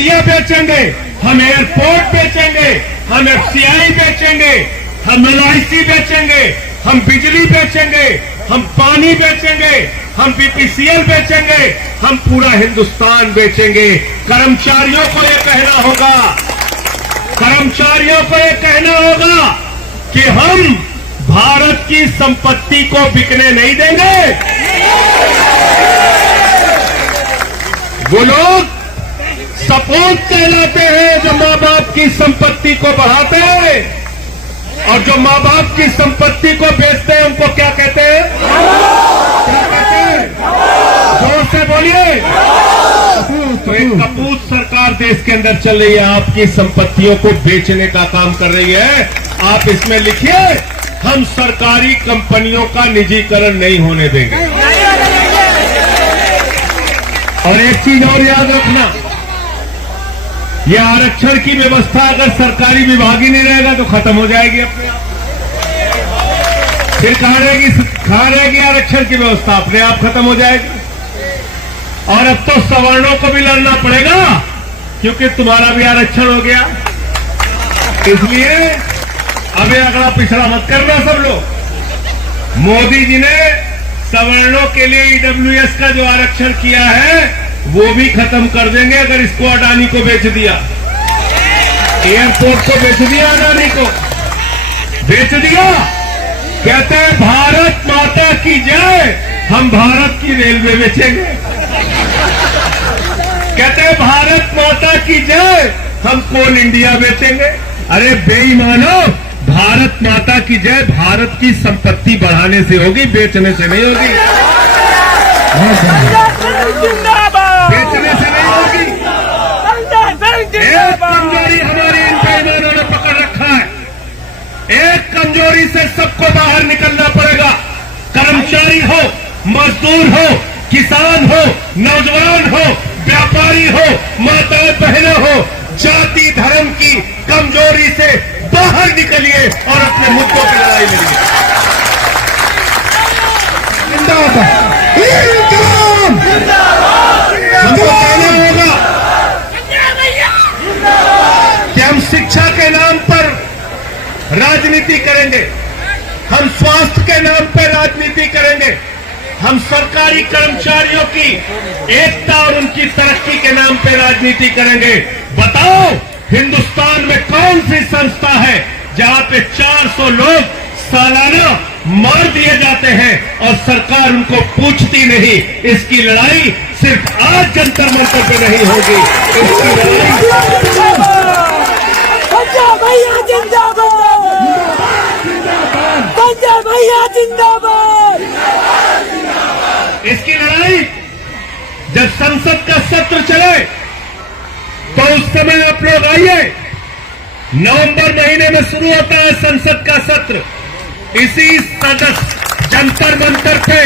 India बेचेंगे, हम airport बेचेंगे, हम एफसीआई बेचेंगे, हम एलआईसी बेचेंगे, हम बिजली बेचेंगे, हम पानी बेचेंगे, हम बीपीसीएल बेचेंगे, हम पूरा हिंदुस्तान बेचेंगे। कर्मचारियों को ये कहना होगा, कर्मचारियों को ये कहना होगा कि हम भारत की संपत्ति को बिकने नहीं देंगे। वो लोग सपूत कहलाते हैं जो मां बाप की संपत्ति को बढ़ाते हैं, और जो मां बाप की संपत्ति को बेचते हैं उनको क्या कहते हैं? क्या कहते हैं? जोर से बोलिए। तो एक कपूत सरकार देश के अंदर चल रही है, आपकी संपत्तियों को बेचने का काम कर रही है। आप इसमें लिखिए, हम सरकारी कंपनियों का निजीकरण नहीं होने देंगे। और एक चीज और याद रखना, यह आरक्षण की व्यवस्था अगर सरकारी विभाग ही नहीं रहेगा तो खत्म हो जाएगी अपने आप। फिर कहां रहेगी आरक्षण की व्यवस्था? अपने आप खत्म हो जाएगी। और अब तो सवर्णों को भी लड़ना पड़ेगा, क्योंकि तुम्हारा भी आरक्षण हो गया। इसलिए अभी अगला पिछड़ा मत करना सब लोग। मोदी जी ने सवर्णों के लिए ईडब्ल्यूएस का जो आरक्षण किया है वो भी खत्म कर देंगे अगर इसको अडानी को बेच दिया। एयरपोर्ट को बेच दिया, अडानी को बेच दिया। कहते हैं भारत माता की जय, हम भारत की रेलवे बेचेंगे। कहते हैं भारत माता की जय, हम कोल इंडिया बेचेंगे। अरे बेईमानो, भारत माता की जय भारत की संपत्ति बढ़ाने से होगी, बेचने से नहीं होगी। बेचने से नहीं होगी। एक कमजोरी हमारी इन बेईमानों ने पकड़ रखा है। एक कमजोरी से सबको बाहर निकलना पड़ेगा। कर्मचारी हो, मजदूर हो, किसान हो, नौजवान हो, व्यापारी हो, माताएं बहनें हो, जाति धर्म की कमजोरी से बाहर निकलिए और अपने मुद्दों की लड़ाई लड़िए। हमको कहना होगा कि हम शिक्षा के नाम पर राजनीति करेंगे, हम स्वास्थ्य के नाम पर राजनीति करेंगे, हम सरकारी कर्मचारियों की एकता और उनकी तरक्की के नाम पर राजनीति करेंगे। बताओ, हिंदुस्तान में कौन सी संस्था है जहां पे 400 लोग सालाना मार दिए जाते हैं और सरकार उनको पूछती नहीं? इसकी लड़ाई सिर्फ आज जंतर मंतर पे नहीं होगी, इसकी लड़ाई पंजाब भैया जिंदाबाद, पंजाब भैया जिंदाबाद। इसकी लड़ाई जब संसद का सत्र चले तो उस समय आप लोग आइए। नवंबर महीने में शुरू होता है संसद का सत्र। इसी सदस्य जंतर मंतर पे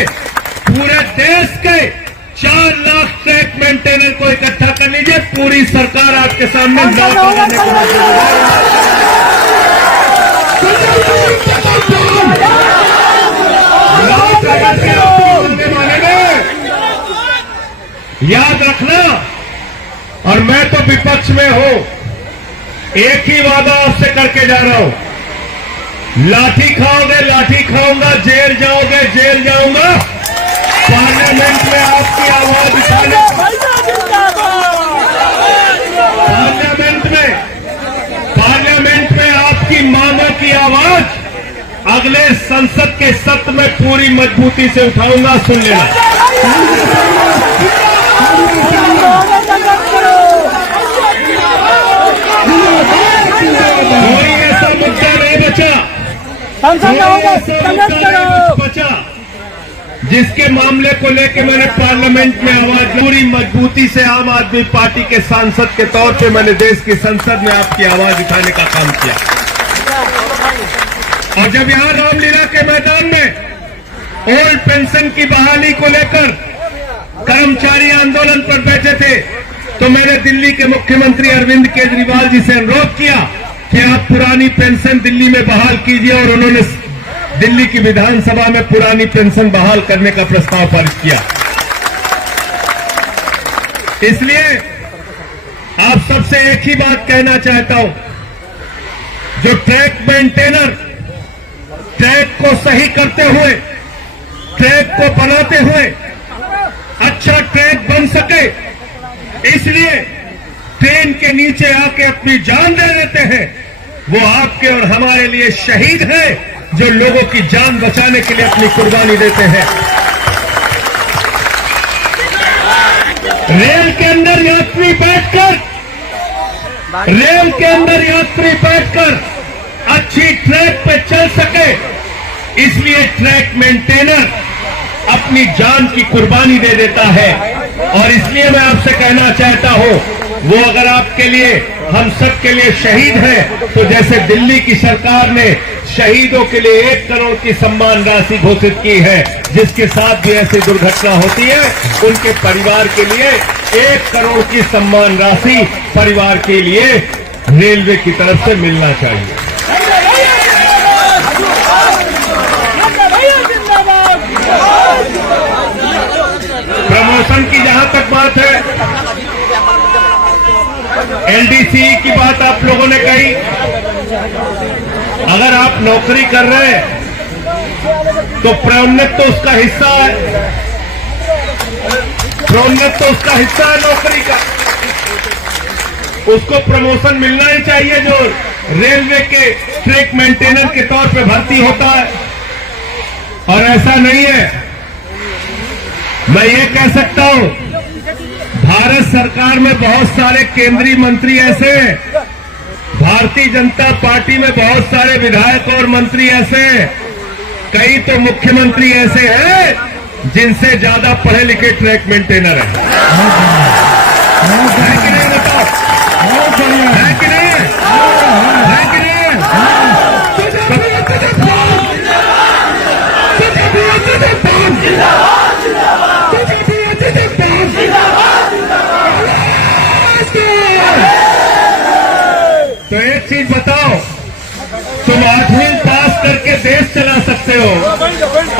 पूरे देश के 4 लाख ट्रैक मेंटेनर को इकट्ठा कर लीजिए। पूरी सरकार आपके सामने याद रखना। और मैं तो विपक्ष में हूं, एक ही वादा आपसे करके जा रहा हूं, लाठी खाओगे लाठी खाऊंगा, जेल जाओगे जेल जाऊंगा। पार्लियामेंट में आपकी आवाज उठाने, पार्लियामेंट में आपकी मांगों की आवाज अगले संसद के सत्र में पूरी मजबूती से उठाऊंगा। सुन लेना, कोई ऐसा मुद्दा नहीं बचा जिसके मामले को लेकर मैंने पार्लियामेंट में आवाज पूरी मजबूती से आम आदमी पार्टी के सांसद के तौर पे मैंने देश की संसद में आपकी आवाज उठाने का काम किया। और जब यहां रामलीला के मैदान में ओल्ड पेंशन की बहाली को लेकर कर्मचारी आंदोलन पर बैठे थे तो मैंने दिल्ली के मुख्यमंत्री अरविंद केजरीवाल जी से अनुरोध किया कि आप पुरानी पेंशन दिल्ली में बहाल कीजिए, और उन्होंने दिल्ली की विधानसभा में पुरानी पेंशन बहाल करने का प्रस्ताव पारित किया। इसलिए आप सबसे एक ही बात कहना चाहता हूं, जो ट्रैक मेंटेनर ट्रैक को सही करते हुए, ट्रैक को बनाते हुए अच्छा ट्रैक बन सके, इसलिए ट्रेन के नीचे आके अपनी जान दे देते हैं, वो आपके और हमारे लिए शहीद हैं, जो लोगों की जान बचाने के लिए अपनी कुर्बानी देते हैं। रेल के अंदर यात्री बैठकर अच्छी ट्रैक पे चल सके, इसलिए ट्रैक मेंटेनर अपनी जान की कुर्बानी दे देता है। और इसलिए मैं आपसे कहना चाहता हूं, वो अगर आपके लिए, हम सब के लिए शहीद हैं, तो जैसे दिल्ली की सरकार ने शहीदों के लिए 1 करोड़ की सम्मान राशि घोषित की है, जिसके साथ भी ऐसी दुर्घटना होती है, उनके परिवार के लिए 1 करोड़ की सम्मान राशि परिवार के लिए रेलवे की तरफ से मिलना चाहिए। प्रमोशन की जहां तक बात है, एलडीसी की बात आप लोगों ने कही। अगर आप नौकरी कर रहे हैं तो प्रोन्नत तो उसका हिस्सा है, प्रोन्नत तो उसका हिस्सा है नौकरी का, उसको प्रमोशन मिलना ही चाहिए जो रेलवे के ट्रैक मेंटेनर के तौर पे भर्ती होता है। और ऐसा नहीं है, मैं ये कह सकता हूं, भारत सरकार में बहुत सारे केंद्रीय मंत्री ऐसे हैं, भारतीय जनता पार्टी में बहुत सारे विधायक और मंत्री ऐसे हैं, कई तो मुख्यमंत्री ऐसे हैं जिनसे ज्यादा पढ़े लिखे ट्रैक मेंटेनर हैं। है कि नहीं बताओ? है कि नहीं? है कि नहीं? तो एक चीज बताओ, तुम 8वीं पास करके देश चला सकते हो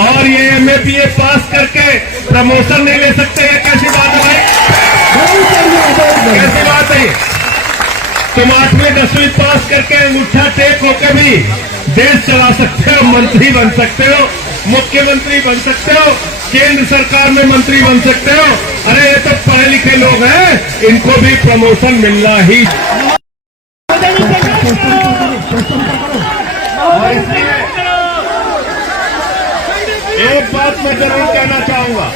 और ये MA पास करके प्रमोशन नहीं ले सकते, ये कैसी बात है भाई? कैसी बात है? तुम 8वीं 10वीं पास करके अंगूठा टेक होकर भी देश चला सकते हो, मंत्री बन सकते हो, मुख्यमंत्री बन सकते हो, केंद्र सरकार में मंत्री बन सकते हो। अरे ये तो पढ़े लिखे लोग हैं, इनको भी प्रमोशन मिलना ही। और इसलिए एक बात मैं जरूर कहना चाहूंगा,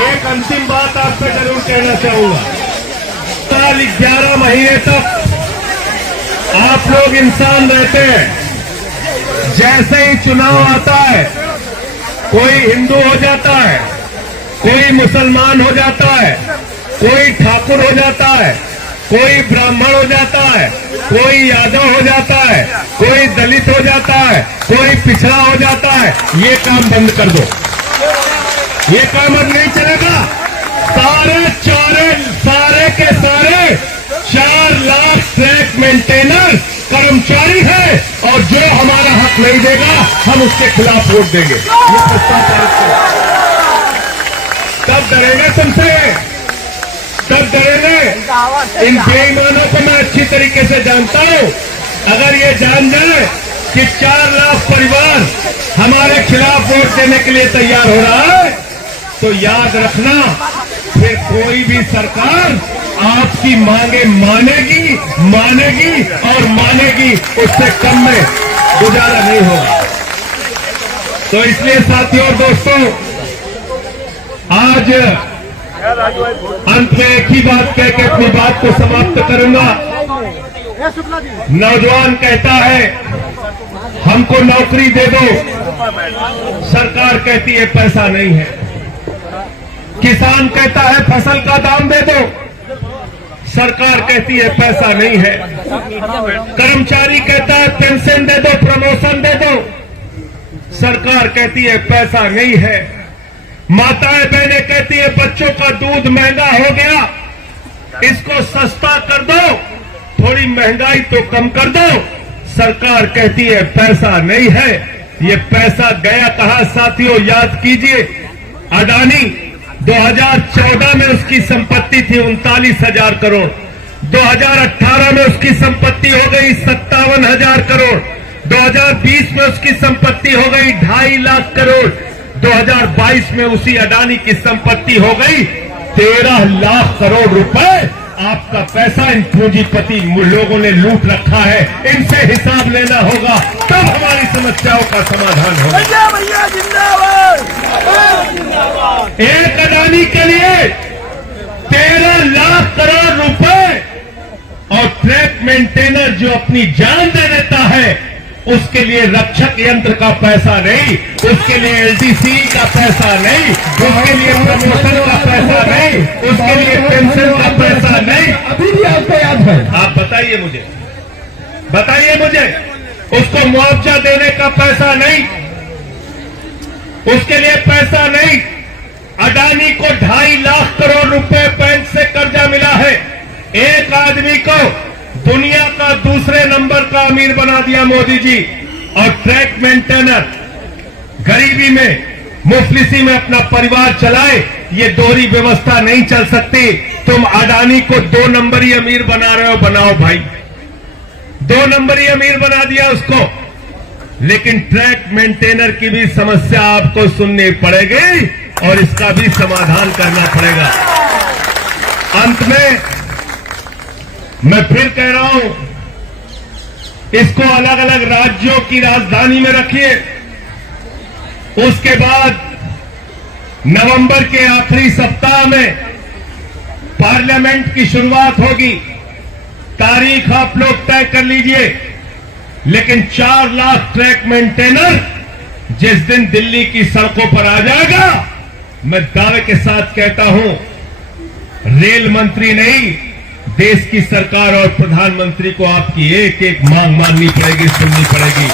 एक अंतिम बात आपसे जरूर कहना चाहूंगा। साल 11 महीने तक आप लोग इंसान रहते हैं, जैसे ही चुनाव आता है कोई हिंदू हो जाता है, कोई मुसलमान हो जाता है, कोई ठाकुर हो जाता है, कोई ब्राह्मण हो जाता है, कोई यादव हो जाता है, कोई दलित हो जाता है, कोई पिछड़ा हो जाता है। ये काम बंद कर दो, ये काम अब नहीं चलेगा। सारे के सारे 4 लाख ट्रैक मेंटेनर कर्मचारी है, और जो हमारा हक नहीं देगा हम उसके खिलाफ वोट देंगे। ये प्रस्ताव पारित करो। तब डरेंगे तुमसे, तब डरेंगे। इन बेईमानों को मैं अच्छी तरीके से जानता हूं। अगर ये जान जाए कि 4 लाख परिवार हमारे खिलाफ वोट देने के लिए तैयार हो रहा है, तो याद रखना, फिर कोई भी सरकार आपकी मांगे मानेगी और मानेगी, उससे कम में गुजारा नहीं होगा। तो इसलिए साथियों और दोस्तों, आज अंत में एक ही बात कह के अपनी बात को समाप्त करूंगा। नौजवान कहता है हमको नौकरी दे दो, सरकार कहती है पैसा नहीं है। किसान कहता है फसल का दाम दे दो, सरकार कहती है पैसा नहीं है। कर्मचारी कहता है पेंशन दे दो, प्रमोशन दे दो, सरकार कहती है पैसा नहीं है। माताएं बहनें कहती है बच्चों का दूध महंगा हो गया, इसको सस्ता कर दो, थोड़ी महंगाई तो कम कर दो, सरकार कहती है पैसा नहीं है। ये पैसा गया कहां साथियों? याद कीजिए, अडानी 2014 में उसकी संपत्ति थी 39,000 करोड़, 2018 में उसकी संपत्ति हो गई 57,000 करोड़, 2020 में उसकी संपत्ति हो गई 2.5 लाख करोड़, 2022 में उसी अडानी की संपत्ति हो गई 13 लाख करोड़ रुपए। आपका पैसा इन पूंजीपति लोगों ने लूट रखा है, इनसे हिसाब लेना होगा, तब हमारी समस्याओं का समाधान होगा। पंजाब भैया जिंदाबाद। एक अडानी के लिए 13 लाख करोड़ रुपए और ट्रैक मेंटेनर जो अपनी जान दे देता है, उसके लिए रक्षक यंत्र का पैसा नहीं, उसके लिए एलडीसी का पैसा नहीं, उसके लिए प्रमोशन का पैसा नहीं, उसके लिए पेंशन का पैसा नहीं। अभी भी आपको याद है? आप बताइए मुझे, उसको मुआवजा देने का पैसा नहीं, उसके लिए पैसा नहीं। अडानी को 2.5 लाख करोड़ रुपए बैंक से कर्जा मिला है। एक आदमी को दुनिया का दूसरे नंबर का अमीर बना दिया मोदी जी। और ट्रैक मेंटेनर गरीबी में, मुफलिसी में अपना परिवार चलाए, ये दोहरी व्यवस्था नहीं चल सकती। तुम अडानी को 2 नंबरी अमीर बना रहे हो, बनाओ भाई, 2 नंबरी अमीर बना दिया उसको। लेकिन ट्रैक मेंटेनर की भी समस्या आपको सुननी पड़ेगी और इसका भी समाधान करना पड़ेगा। अंत में मैं फिर कह रहा हूं, इसको अलग अलग राज्यों की राजधानी में रखिए। उसके बाद नवंबर के आखिरी सप्ताह में पार्लियामेंट की शुरुआत होगी। तारीख आप लोग तय कर लीजिए। लेकिन 4 लाख ट्रैक मेंटेनर जिस दिन दिल्ली की सड़कों पर आ जाएगा, मैं दावे के साथ कहता हूं, रेल मंत्री नहीं, देश की सरकार और प्रधानमंत्री को आपकी एक एक मांग माननी पड़ेगी, सुननी पड़ेगी।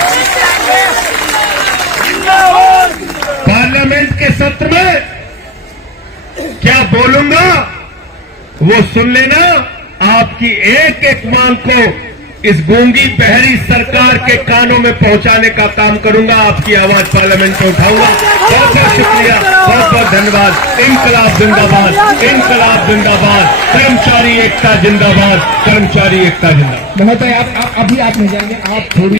पार्लियामेंट के सत्र में क्या बोलूंगा वो सुन लेना। आपकी एक एक मांग को इस गूंगी बहरी सरकार के कानों में पहुंचाने का काम करूंगा। आपकी आवाज पार्लियामेंट में उठाऊंगा। बहुत बहुत शुक्रिया, बहुत बहुत धन्यवाद। इनकलाब जिंदाबाद, इनकलाब जिंदाबाद, कर्मचारी एकता जिंदाबाद, कर्मचारी एकता जिंदाबाद। महोदय आप अभी आप नहीं जाएंगे, आप थोड़ी